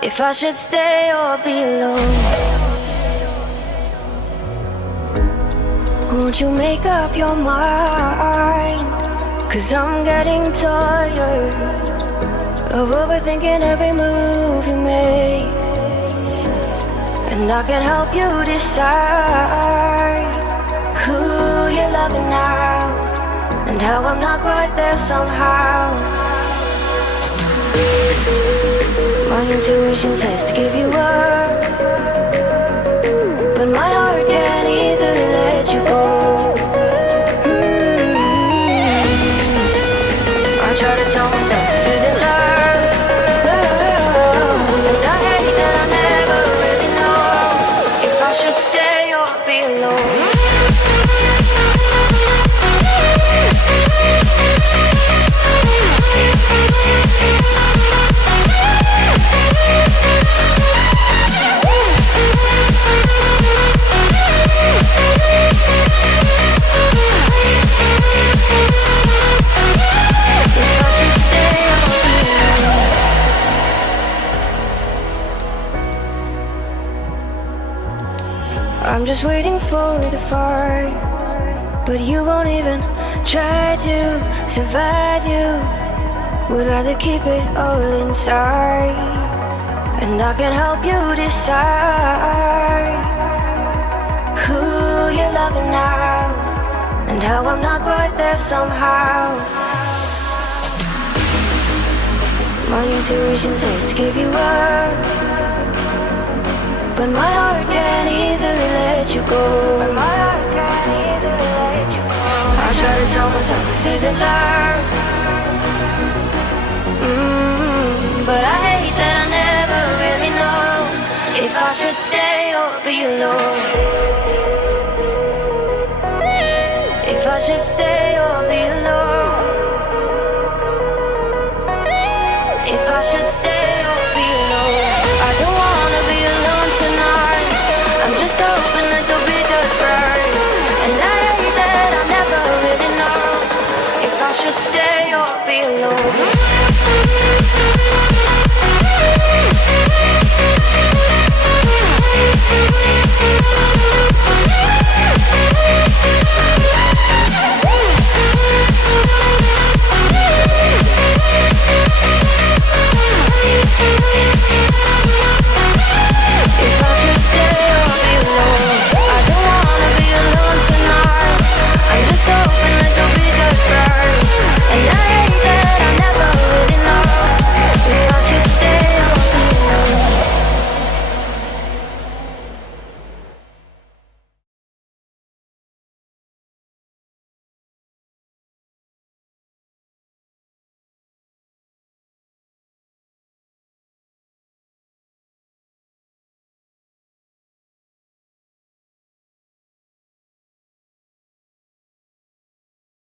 if I should stay or be alone. Won't you make up your mind? 'Cause I'm getting tired of overthinking every move you make. And I can help you decide who you're loving now, and how I'm not quite there somehow. My intuition says to give you up, but my heart can't easily let you go. I try to tell myself this isn't love, and I hate that I never really know if I should stay or be alone. I'm just waiting for the fight, but you won't even try to survive. You would rather keep it all inside, and I can help you decide who you're loving now, and how I'm not quite there somehow. My intuition says to give you up, but my heart can't easily let you go. I try to tell myself this isn't love, but I hate that I never really know if I should stay or be alone. If I should stay or be alone. If I should stay